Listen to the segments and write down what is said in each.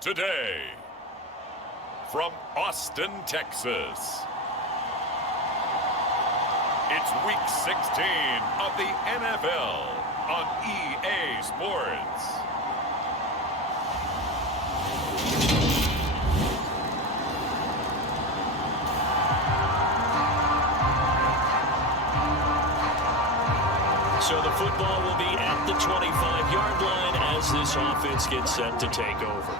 Today, from Austin, Texas, it's Week 16 of the NFL on EA Sports. So the football will be at the 25-yard line as this offense gets set to take over.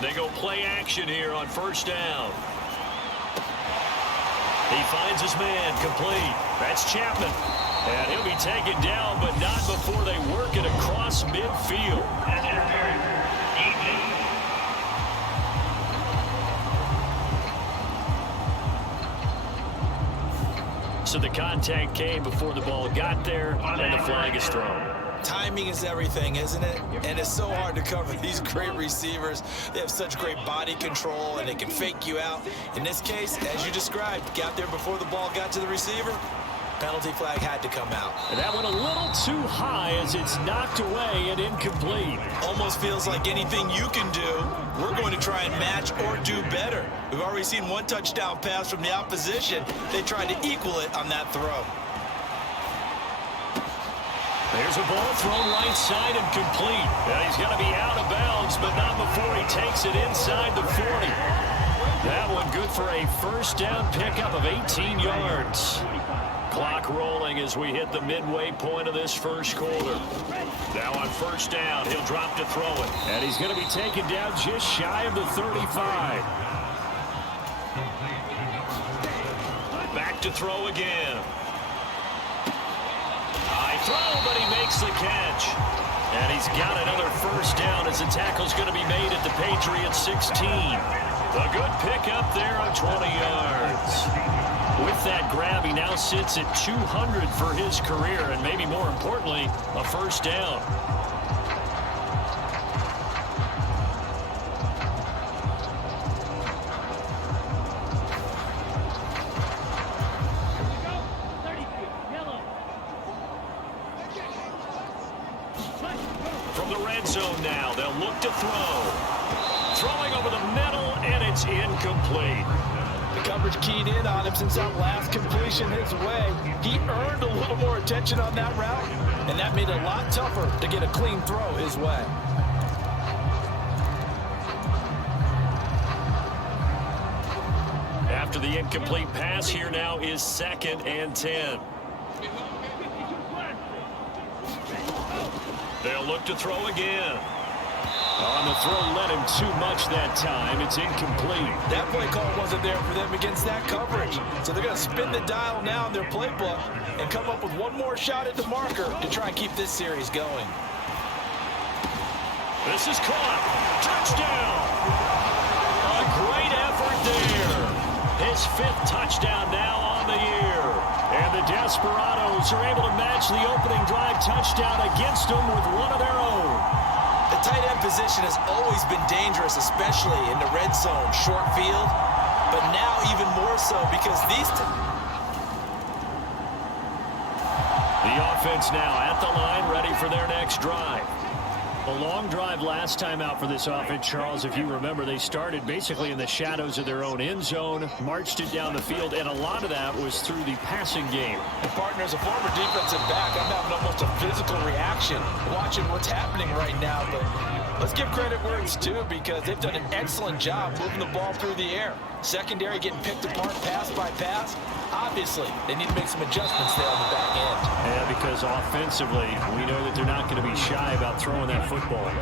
They go play action here on first down. He finds his man complete. That's Chapman. And he'll be taken down, but not before they work it across midfield. So the contact came before the ball got there, and the flag is thrown. Timing is everything, isn't it? And it's so hard to cover these great receivers. They have such great body control, and they can fake you out. In this case, as you described, got there before the ball got to the receiver. Penalty flag had to come out. And that went a little too high as it's knocked away and incomplete. Almost feels like anything you can do, we're going to try and match or do better. We've already seen one touchdown pass from the opposition. They tried to equal it on that throw. There's a ball thrown right side and complete. And he's going to be out of bounds, but not before he takes it inside the 40. That one good for a first down pickup of 18 yards. Clock rolling as we hit the midway point of this first quarter. Now on first down, he'll drop to throw it. And he's going to be taken down just shy of the 35. Back to throw again. High throw, but he makes the catch. And he's got another first down as the tackle's going to be made at the Patriots 16. A good pickup there on 20 yards. With that grab, he now sits at 200 for his career, and maybe more importantly, a first down. From the red zone now, they'll look to throw. Throwing over the middle, and it's incomplete. The coverage keyed in on him since that last completion his way. He earned a little more attention on that route, and that made it a lot tougher to get a clean throw his way. After the incomplete pass, here now is 2nd and 10. They'll look to throw again. On the throw, led him too much that time. It's incomplete. That play call wasn't there for them against that coverage. So they're going to spin the dial now in their playbook and come up with one more shot at the marker to try and keep this series going. This is caught. Touchdown. A great effort there. His 5th touchdown now on the year. And the Desperados are able to match the opening drive touchdown against them with one of their own. The tight end position has always been dangerous, especially in the red zone, short field, but now even more so because these The offense now at the line, ready for their next drive. A long drive last time out for this offense, Charles. If you remember, they started basically in the shadows of their own end zone, marched it down the field, and a lot of that was through the passing game. And partner, as a former defensive back, I'm having almost a physical reaction watching what's happening right now. But let's give credit where it's due because they've done an excellent job moving the ball through the air. Secondary getting picked apart pass by pass. Obviously, they need to make some adjustments there on the back end. Yeah, because offensively, we know that they're not going to be shy about throwing that football.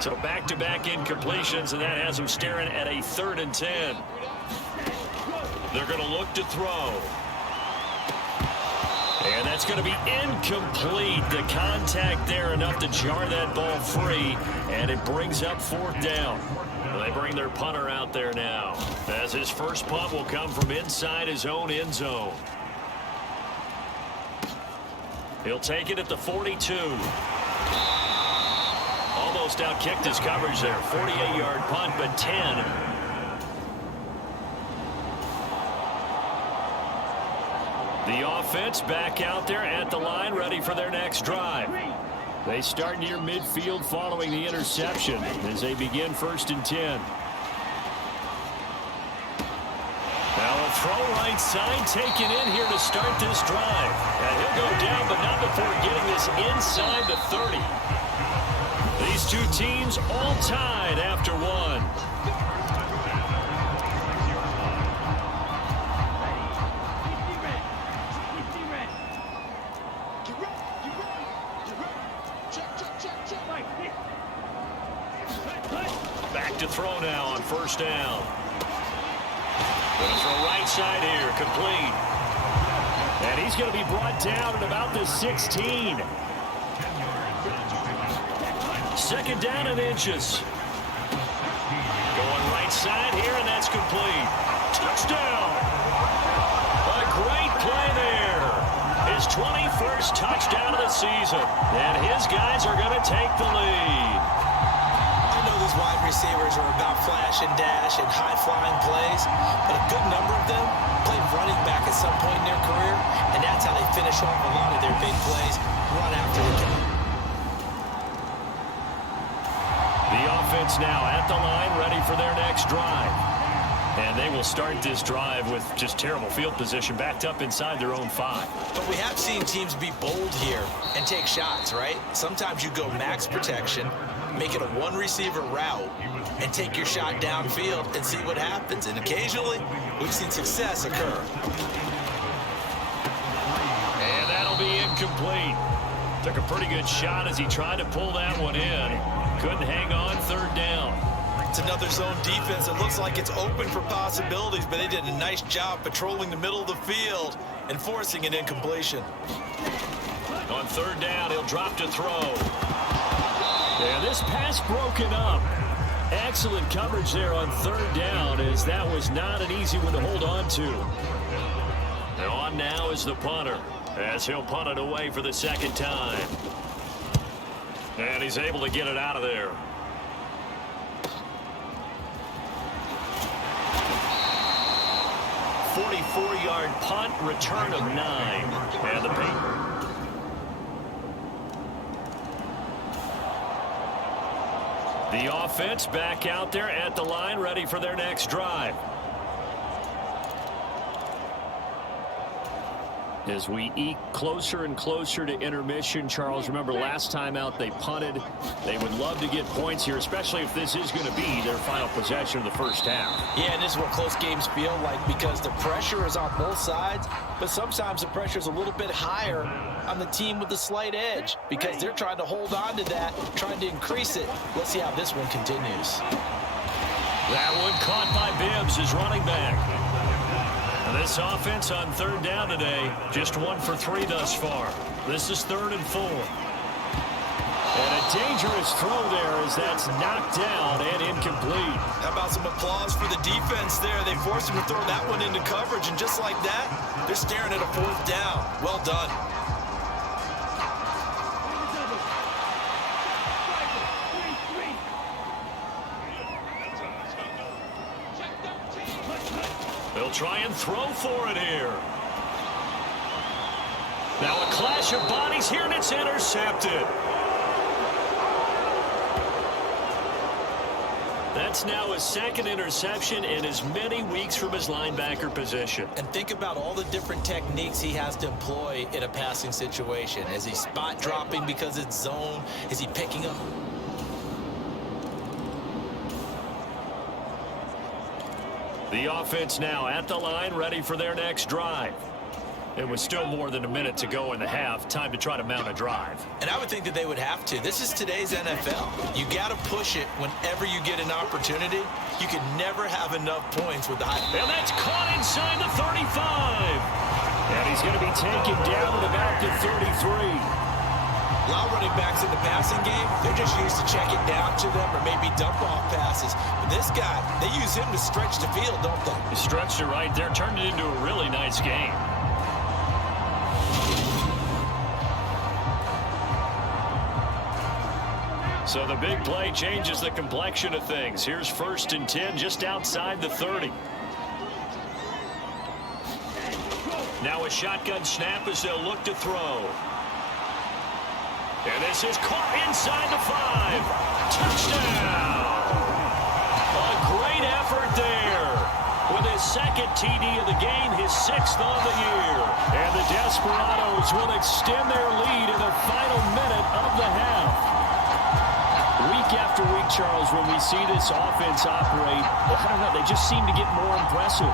So back-to-back incompletions, and that has them staring at a 3rd and 10. They're going to look to throw. And that's going to be incomplete. The contact there enough to jar that ball free, and it brings up 4th down. They bring their punter out there now, as his first punt will come from inside his own end zone. He'll take it at the 42. Almost out-kicked his coverage there. 48-yard punt, but 10. The offense back out there at the line, ready for their next drive. They start near midfield following the interception as they begin 1st and 10. Now a throw right side taken in here to start this drive. And he'll go down, but not before getting this inside the 30. These two teams all tied after one. Back to throw now on 1st down. Going to throw right side here, complete. And he's going to be brought down at about the 16. 2nd down and inches. Going right side here, and that's complete. Touchdown! A great play there. His 21st touchdown of the season. And his guys are going to take the lead. I know these wide receivers are about flash and dash and high-flying plays, but a good number of them played running back at some point in their career, and that's how they finish off a lot of their big plays, run after the kill. The offense now at the line, ready for their next drive. And they will start this drive with just terrible field position, backed up inside their own 5. But we have seen teams be bold here and take shots, right? Sometimes you go max protection, make it a one-receiver route, and take your shot downfield and see what happens. And occasionally, we've seen success occur. And that'll be incomplete. Took a pretty good shot as he tried to pull that one in. Couldn't hang on 3rd down. It's another zone defense. It looks like it's open for possibilities, but they did a nice job patrolling the middle of the field and forcing an incompletion. On 3rd down, he'll drop to throw. And this pass broken up. Excellent coverage there on 3rd down, as that was not an easy one to hold on to. And on now is the punter, as he'll punt it away for the 2nd time. And he's able to get it out of there. A 44-yard punt, return of 9. And the paint. The offense back out there at the line, ready for their next drive. As we eke closer and closer to intermission, Charles, remember last time out they punted. They would love to get points here, especially if this is going to be their final possession of the 1st half. Yeah, and this is what close games feel like, because the pressure is on both sides, but sometimes the pressure is a little bit higher on the team with the slight edge, because they're trying to hold on to that, trying to increase it. Let's see how this one continues. That one caught by Bibbs, his running back. This offense on 3rd down today, just 1 for 3 thus far. This is 3rd and 4. And a dangerous throw there as that's knocked down and incomplete. How about some applause for the defense there? They forced him to throw that one into coverage, and just like that, they're staring at a 4th down. Well done. They'll try and throw for it here. Now a clash of bodies here, and it's intercepted. That's now his 2nd interception in as many weeks from his linebacker position. And think about all the different techniques he has to employ in a passing situation. Is he spot dropping because it's zone? Is he picking up? The offense now at the line, ready for their next drive. It was still more than a minute to go in the half. Time to try to mount a drive. And I would think that they would have to. This is today's NFL. You got to push it whenever you get an opportunity. You can never have enough points with the high. And that's caught inside the 35. And he's going to be taken down at about the 33. A lot of running backs in the passing game, they're just used to check it down to them or maybe dump-off passes. But this guy, they use him to stretch the field, don't they? He stretched it right there, turned it into a really nice game. So the big play changes the complexion of things. Here's 1st and 10 just outside the 30. Now a shotgun snap as they'll look to throw. And this is caught inside the 5. Touchdown! A great effort there. With his second TD of the game, his 6th on the year. And the Desperados will extend their lead in the final minute of the half. Week after week, Charles, when we see this offense operate, I don't know, they just seem to get more impressive.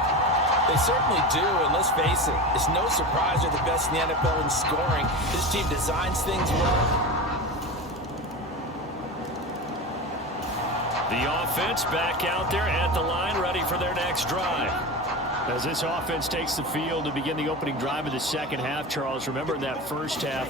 They certainly do, and let's face it, it's no surprise they're the best in the NFL in scoring. This team designs things well. The offense back out there at the line, ready for their next drive. As this offense takes the field to begin the opening drive of the second half, Charles, remember in that first half,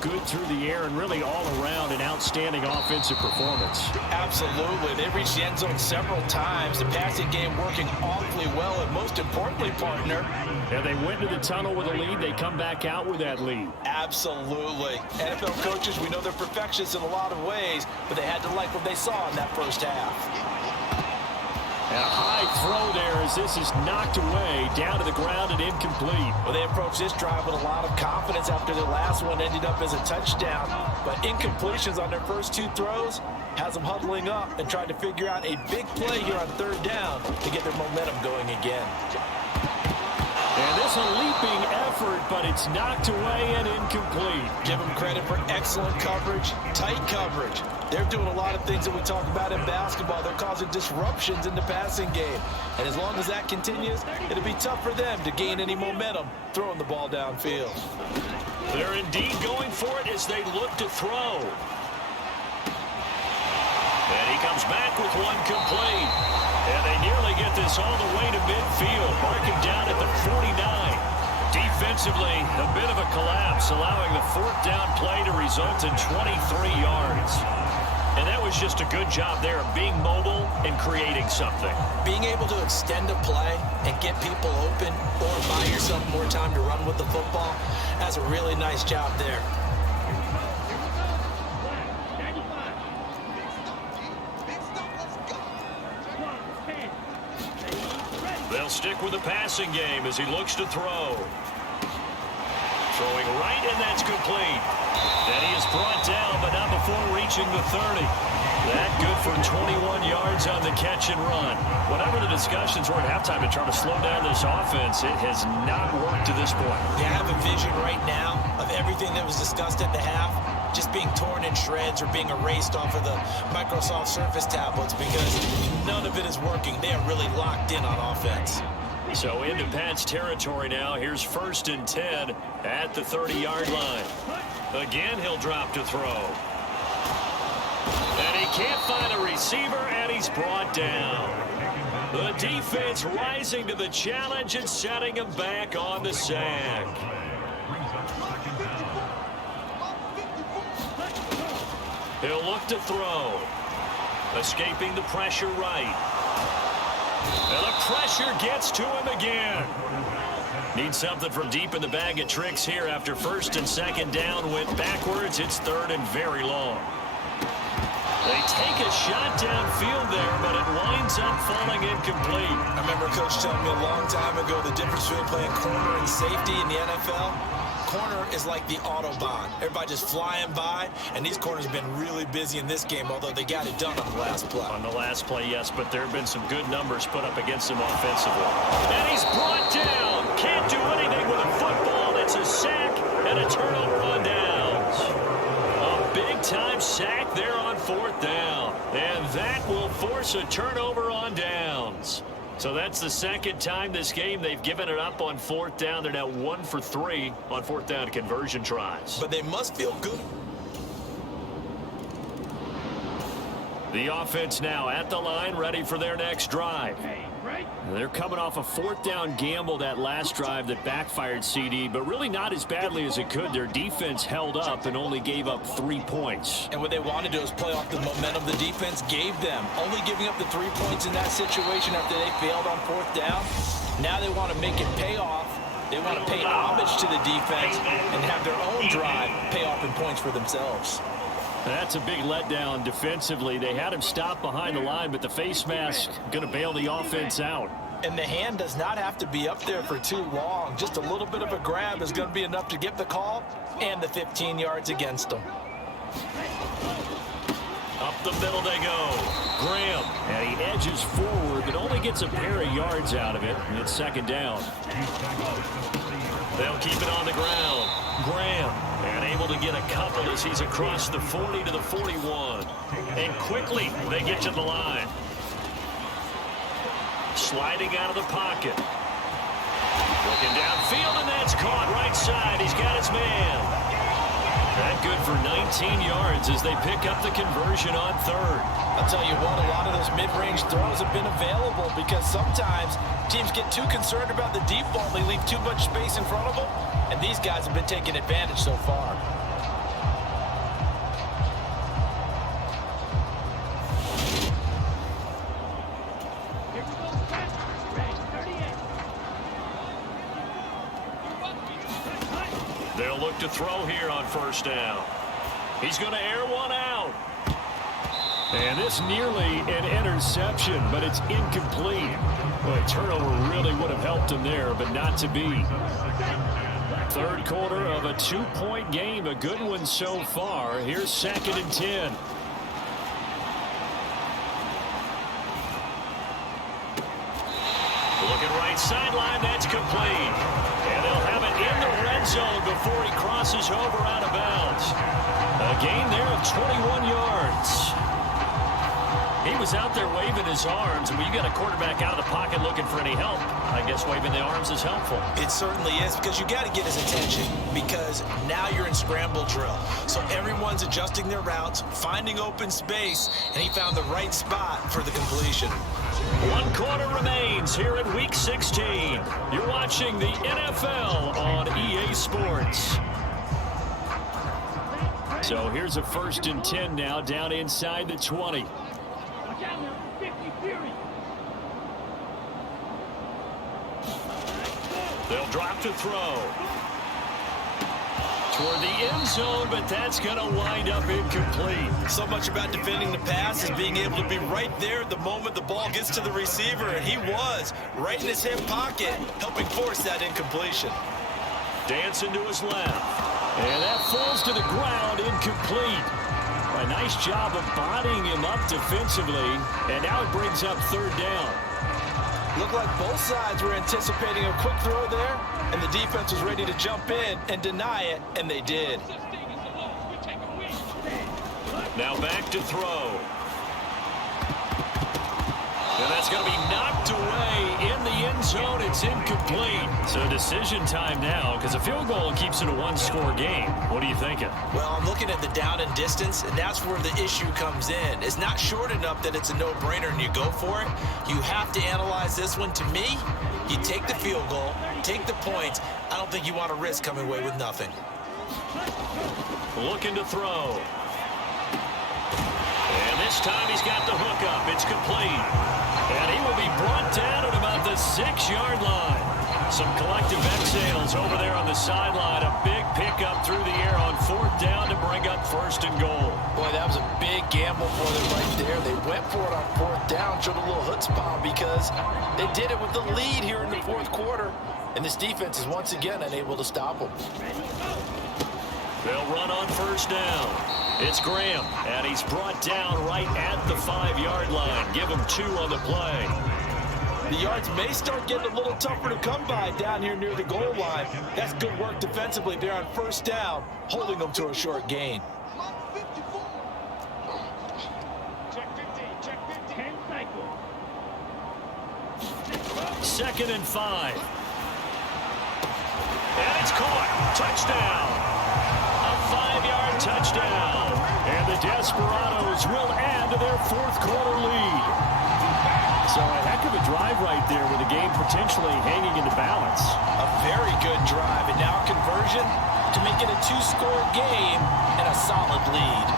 good through the air and really all around an outstanding offensive performance. Absolutely. They reached the end zone several times. The passing game working awfully well, and most importantly, partner. And they went to the tunnel with a lead. They come back out with that lead. Absolutely. NFL coaches, we know they're perfectionists in a lot of ways, but they had to like what they saw in that first half. And a high throw there as this is knocked away, down to the ground and incomplete. Well, they approached this drive with a lot of confidence after their last one ended up as a touchdown. But incompletions on their first 2 throws has them huddling up and trying to figure out a big play here on 3rd down to get their momentum going again. And this a leaping effort, but it's knocked away and incomplete. Give them credit for excellent coverage, tight coverage. They're doing a lot of things that we talk about in basketball. They're causing disruptions in the passing game. And as long as that continues, it'll be tough for them to gain any momentum throwing the ball downfield. They're indeed going for it as they look to throw. And he comes back with one complete. And they nearly get this all the way to midfield, marking down at the 49. Defensively, a bit of a collapse, allowing the 4th down play to result in 23 yards. And that was just a good job there of being mobile and creating something. Being able to extend a play and get people open or buy yourself more time to run with the football, that's a really nice job there. They'll stick with the passing game as he looks to throw. Throwing right, and that's complete. And he is brought down, but not before reaching the 30. That good for 21 yards on the catch and run. Whatever the discussions were at halftime to try to slow down this offense, it has not worked to this point. Yeah, I have a vision right now of everything that was discussed at the half just being torn in shreds or being erased off of the Microsoft Surface tablets because none of it is working. They are really locked in on offense. So into Pat's territory now. Here's 1st and 10 at the 30-yard line. Again, he'll drop to throw. And he can't find a receiver, and he's brought down. The defense rising to the challenge and setting him back on the sack. He'll look to throw. Escaping the pressure right. And the pressure gets to him again. Needs something from deep in the bag of tricks here after 1st and 2nd down went backwards. It's 3rd and very long. They take a shot downfield there, but it winds up falling incomplete. I remember Coach telling me a long time ago the difference between playing corner and safety in the NFL. Corner is like the Autobahn. Everybody just flying by, and these corners have been really busy in this game, although they got it done on the last play. On the last play, yes, but there have been some good numbers put up against him offensively. And he's brought down. Can't do anything with a football. It's a sack and a turnover on downs. A big-time sack there on 4th down. And that will force a turnover on downs. So that's the 2nd time this game they've given it up on 4th down. They're now 1 for 3 on 4th down conversion tries. But they must feel good. The offense now at the line, ready for their next drive. They're coming off a 4th down gamble that last drive that backfired, CD, but really not as badly as it could. Their defense held up and only gave up 3 points. And what they want to do is play off the momentum the defense gave them. Only giving up the 3 points in that situation after they failed on 4th down. Now they want to make it pay off. They want to pay homage to the defense and have their own drive pay off in points for themselves. That's a big letdown defensively. They had him stop behind the line, but the face mask going to bail the offense out. And the hand does not have to be up there for too long. Just a little bit of a grab is going to be enough to get the call and the 15 yards against them. Up the middle they go. Graham. And he edges forward, but only gets a pair of yards out of it. And it's second down. They'll keep it on the ground. Graham. And able to get a couple as he's across the 40 to the 41. And quickly they get to the line. Sliding out of the pocket. Looking downfield, and that's caught right side. He's got his man. That good for 19 yards as they pick up the conversion on third. I'll tell you what, a lot of those mid-range throws have been available because sometimes teams get too concerned about the deep ball. They leave too much space in front of them, and these guys have been taking advantage so far. They'll look to throw here on first down. He's going to air one out. And this nearly an interception, but it's incomplete. Well, a turnover really would have helped him there, but not to be. Third quarter of a 2-point game, a good one so far. Here's 2nd and 10. Looking right sideline, that's complete. And they'll have it in the red zone before he crosses over out of bounds. A gain there of 21 yards. He was out there waving his arms, and when you got a quarterback out of the pocket looking for any help, I guess waving the arms is helpful. It certainly is, because you got to get his attention, because now you're in scramble drill. So everyone's adjusting their routes, finding open space, and he found the right spot for the completion. 1 quarter remains here in Week 16. You're watching the NFL on EA Sports. So here's a 1st and 10 now, down inside the 20. They'll drop to throw. Toward the end zone, but that's going to wind up incomplete. So much about defending the pass is being able to be right there the moment the ball gets to the receiver, and he was right in his hip pocket, helping force that incompletion. Dancing to his left. And that falls to the ground, incomplete. A nice job of bodying him up defensively, and now it brings up 3rd down. Looked like both sides were anticipating a quick throw there, and the defense was ready to jump in and deny it, and they did. Now back to throw. And that's going to be knocked away in the end zone. It's incomplete. So decision time now, because a field goal keeps it a 1-score game. What are you thinking? Well, I'm looking at the down and distance, and that's where the issue comes in. It's not short enough that it's a no-brainer and you go for it. You have to analyze this one. To me, you take the field goal, take the points. I don't think you want to risk coming away with nothing. Looking to throw. And this time he's got the hook up. It's complete. And he will be brought down at about the 6-yard line. Some collective exhales over there on the sideline. A big pickup through the air on 4th down to bring up 1st and goal. Boy, that was a big gamble for them right there. They went for it on 4th down, showed a little chutzpah because they did it with the lead here in the 4th quarter. And this defense is once again unable to stop them. They'll run on 1st down. It's Graham, and he's brought down right at the 5-yard line. Give him 2 on the play. The yards may start getting a little tougher to come by down here near the goal line. That's good work defensively there on 1st down, holding them to a short gain. Check 15, 10 cycle. 2nd and 5. And it's caught. Touchdown. A 5-yard touchdown. And the Desperados will add to their 4th quarter lead. So a heck of a drive right there with the game potentially hanging in the balance. A very good drive, and now a conversion to make it a 2-score game and a solid lead.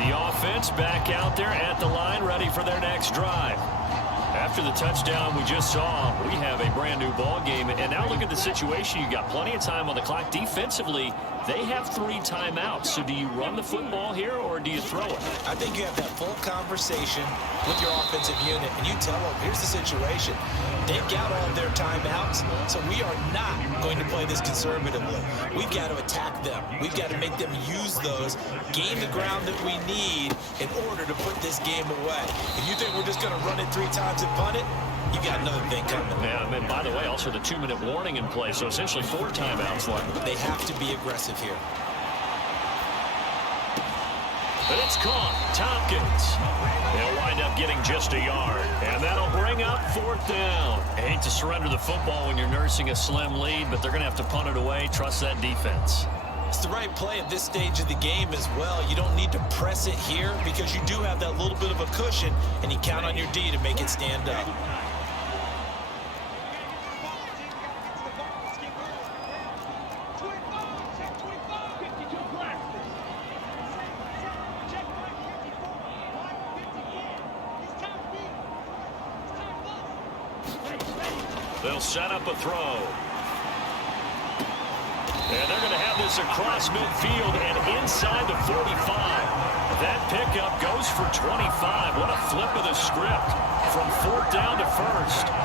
The offense back out there at the line, ready for their next drive. After the touchdown we just saw, we have a brand new ball game. And now look at the situation. You've got plenty of time on the clock. Defensively, they have 3 timeouts. So do you run the football here or do you throw it? I think you have that full conversation with your offensive unit, and you tell them, here's the situation. They've got all of their timeouts, so we are not going to play this conservatively. We've got to attack them. We've got to make them use those, gain the ground that we need in order to put this game away. If you think we're just going to run it 3 times and punt it, you got another thing coming. Yeah, and by the way, also the 2-minute warning in play, so essentially 4 timeouts left. They have to be aggressive here. But it's caught. Tompkins. They'll wind up getting just a yard. And that'll bring up 4th down. I hate to surrender the football when you're nursing a slim lead, but they're going to have to punt it away. Trust that defense. It's the right play at this stage of the game as well. You don't need to press it here because you do have that little bit of a cushion, and you count on your D to make it stand up. They'll set up a throw. And they're going to have this across midfield and inside the 45. That pickup goes for 25. What a flip of the script from 4th down to 1st.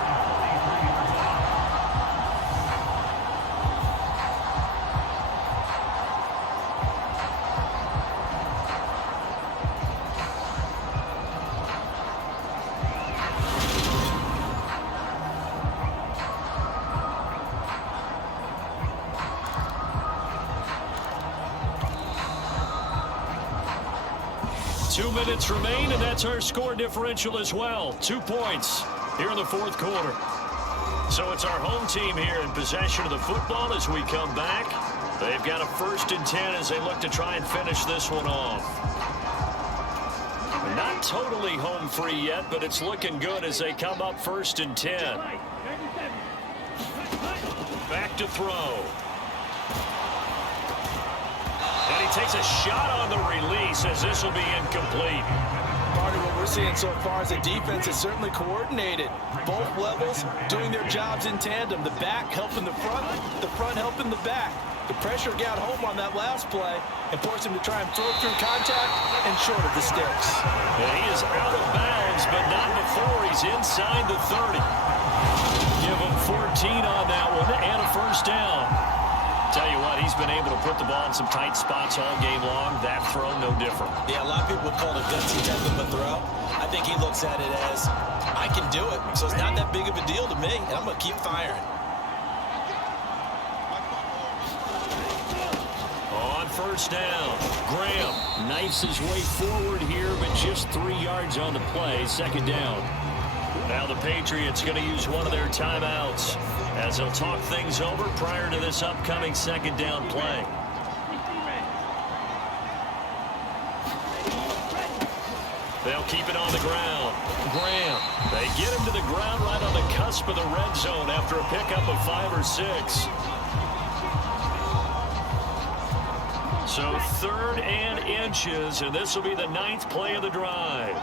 2 minutes remain, and that's our score differential as well. 2 points here in the 4th quarter. So it's our home team here in possession of the football as we come back. They've got a 1st and 10 as they look to try and finish this one off. Not totally home free yet, but it's looking good as they come up 1st and 10. Back to throw. And he takes a shot on the release as this will be incomplete. Part of what we're seeing so far is the defense is certainly coordinated. Both levels doing their jobs in tandem. The back helping the front helping the back. The pressure got home on that last play and forced him to try and throw through contact and short of the sticks. And he is out of bounds, but not before he's inside the 30. Give him 14 on that one and a 1st down. Tell you what, he's been able to put the ball in some tight spots all game long. That throw, no different. Yeah, a lot of people would call it a gutsy type of a throw. I think he looks at it as, I can do it, so it's not that big of a deal to me, and I'm going to keep firing. On 1st down, Graham knifes his way forward here, but just 3 yards on the play. 2nd down. Now the Patriots going to use one of their timeouts as they'll talk things over prior to this upcoming 2nd down play. They'll keep it on the ground. Graham, they get him to the ground right on the cusp of the red zone after a pickup of 5 or 6. So 3rd and inches, and this will be the 9th play of the drive.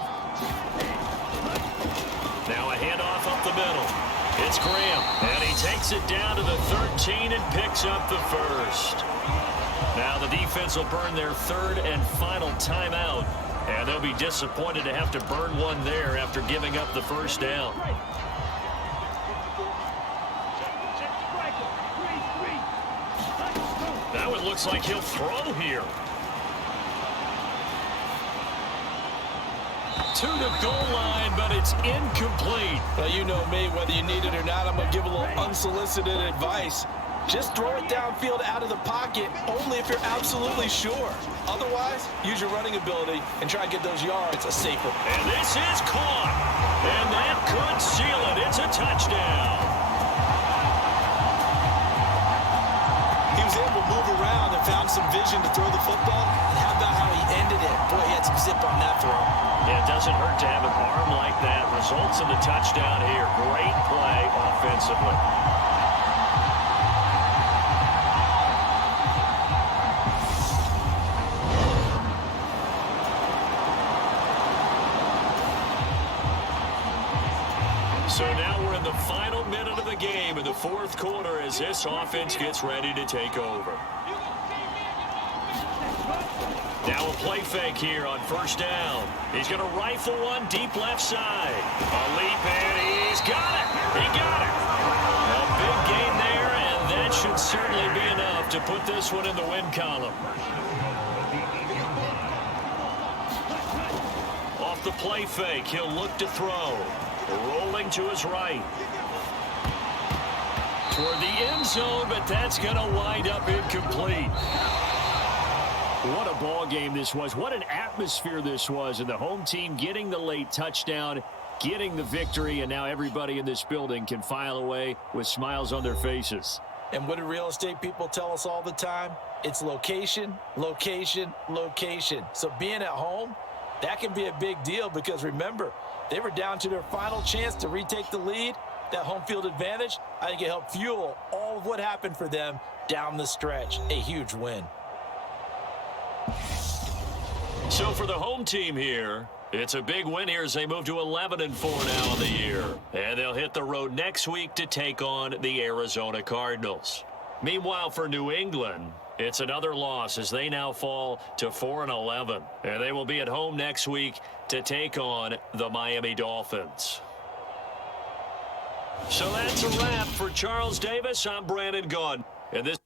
Now a handoff up the middle. It's Graham, and he takes it down to the 13 and picks up the 1st. Now the defense will burn their 3rd and final timeout, and they'll be disappointed to have to burn one there after giving up the 1st down. That one looks like he'll throw here. To the goal line, but it's incomplete. Well, you know me, whether you need it or not, I'm going to give a little unsolicited advice. Just throw it downfield out of the pocket, only if you're absolutely sure. Otherwise, use your running ability and try and get those yards a safer. And this is caught. And that could seal it. It's a touchdown. He was able to move around and found some vision to throw the football. And how about how he ended it? Boy, he had some zip on that throw. Yeah, it doesn't hurt to have an arm like that. Results in the touchdown here. Great play offensively. So now we're in the final minute of the game in the fourth quarter as this offense gets ready to take over. Now a play fake here on first down. He's going to rifle one deep left side. A leap, and he's got it. He got it. A big gain there, and that should certainly be enough to put this one in the win column. Off the play fake, he'll look to throw. Rolling to his right. Toward the end zone, but that's going to wind up incomplete. What a ball game this was. What an atmosphere this was. And the home team getting the late touchdown, getting the victory, and now everybody in this building can file away with smiles on their faces. And what do real estate people tell us all the time? It's location, location, location. So being at home, that can be a big deal because remember, they were down to their final chance to retake the lead. That home field advantage, I think it helped fuel all of what happened for them down the stretch. A huge win. So for the home team here, it's a big win here as they move to 11-4 now in the year. And they'll hit the road next week to take on the Arizona Cardinals. Meanwhile, for New England, it's another loss as they now fall to 4-11. And they will be at home next week to take on the Miami Dolphins. So that's a wrap for Charles Davis. I'm Brandon Gaudin. And this